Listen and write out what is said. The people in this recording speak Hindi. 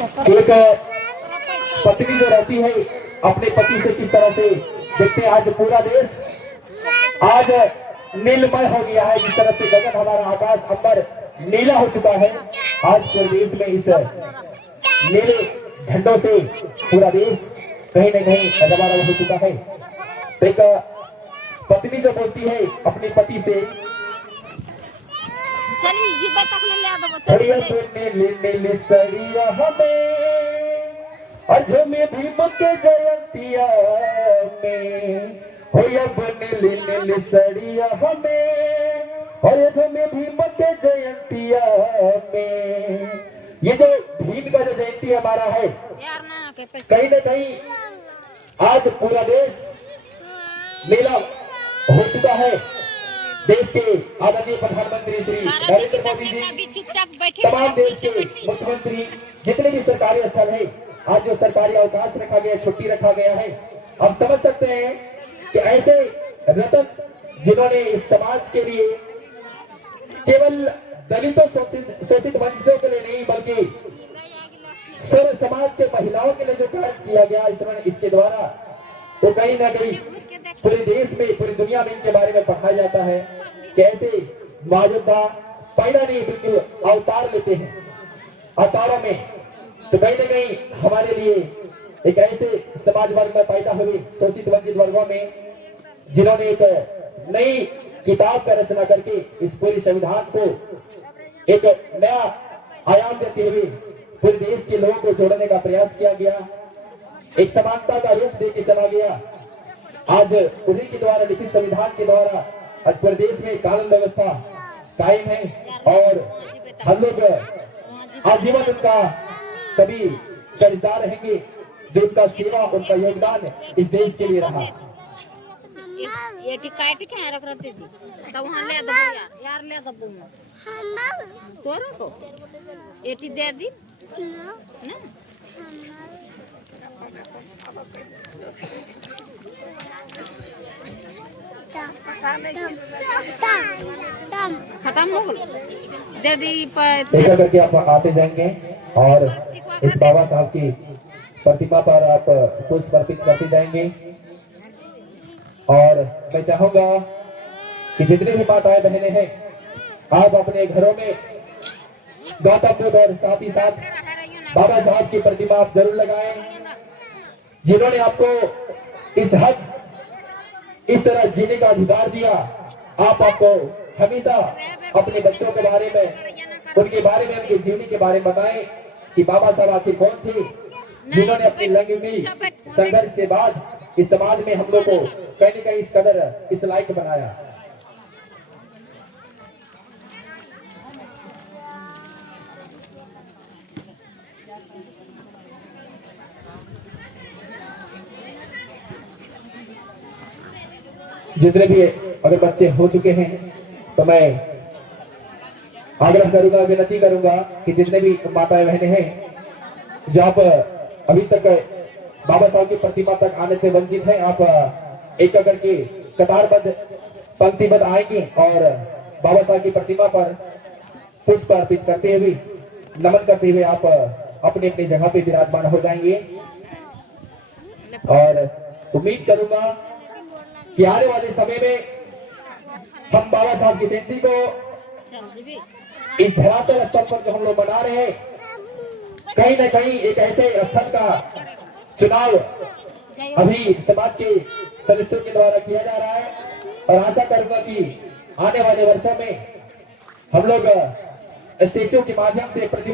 एक पत्नी जो रहती है अपने पति से किस तरह से देखते हैं। आज पूरा देश आज नीलमय हो गया है, जिस तरह से गगन हमारा आकाश अंबर नीला हो चुका है। आज पूरे देश में इस नीले झंडों से पूरा देश कहीं न कहीं रवाना हो चुका है। एक पत्नी जो बोलती है अपने पति से, सड़िया हमें अजमे भीम के जयंतिया में हो नील सड़िया हमें और अजमे भीम के जयंतिया में। ये जो भीम का जो जयंती हमारा है, कहीं न कहीं आज पूरा देश नीला हो चुका है। देश के आदरणीय प्रधानमंत्री श्री नरेंद्र मोदी जी, तमाम देश के मुख्यमंत्री, जितने भी सरकारी स्थल है, आज जो सरकारी अवकाश रखा गया, छुट्टी रखा गया है। हम समझ सकते हैं कि ऐसे रतन जिन्होंने इस समाज के लिए केवल दलितों शोषित वंचितों के लिए नहीं बल्कि सर्व समाज के महिलाओं के लिए जो कार्य किया गया इसके द्वारा, तो कहीं ना कहीं पूरे देश में पूरी दुनिया में इनके बारे में पढ़ा जाता है। कैसे मौजूदा पैदा नहीं बिल्कुल अवतार लेते हैं अवतारों में, तो कहीं ना कहीं हमारे लिए एक ऐसे समाज वर्ग में पैदा हुए शोषित वंचित वर्गों में, जिन्होंने एक नई किताब का रचना करके इस पूरे संविधान को एक नया आयाम देते हुए पूरे देश के लोगों को जोड़ने का प्रयास किया गया, एक समानता का रूप देके चला गया। आज उन्हीं के द्वारा लिखित संविधान के द्वारा आज पूरे देश में कानून व्यवस्था कायम है और हम लोग आजीवन उनका कभी कर्जदार रहेंगे, जो उनका सेवा उनका योगदान इस देश के लिए रहा। ये टिकाइट क्या रख रहे थे तो वहां ले दो यार ले दो तोरो को एटी दे दी ना खत्म हो गया दे दी पर करके आप आते जाएंगे और इस बाबा साहब की प्रतिमा पर आप पुष्प अर्पित करते जाएंगे। और मैं चाहूंगा कि जितने भी माताएं बहनें हैं, आप अपने घरों में गौतम बुद्ध और साथ ही साथ बाबा साहब की प्रतिमा आप जरूर लगाएं, जिन्होंने आपको इस हद इस तरह जीने का अधिकार दिया। आपको हमेशा अपने बच्चों के बारे में उनके बारे में उनके जीवनी के बारे में बताएं कि बाबा साहब आखिर कौन थे, जिन्होंने अपनी लंबी संघर्ष के बाद इस समाज में हम लोग को कहीं न कहीं इस कदर इस लायक बनाया। जितने भी अगर बच्चे हो चुके हैं तो मैं आग्रह करूंगा, विनती करूंगा कि जितने भी माताएं बहनें हैं जो आप अभी तक बाबा साहब की प्रतिमा तक आने से वंचित हैं, आप एक करके कतारबद्ध पंक्तिबद्ध आएंगे और बाबा साहब की प्रतिमा पर पुष्प अर्पित करते हुए नमन करते हुए आप अपने अपनी जगह पे विराजमान हो जाएंगे। और उम्मीद करूंगा कि आने वाले समय में हम बाबा साहब की जयंती को इस धरातल स्तर पर जो हम लोग मना रहे हैं, कहीं न कहीं एक ऐसे स्थल का चुनाव अभी समाज के सदस्यों के द्वारा किया जा रहा है। और आशा करूंगा कि आने वाले वर्षों में हम लोग स्टेचू के माध्यम से प्रतिमा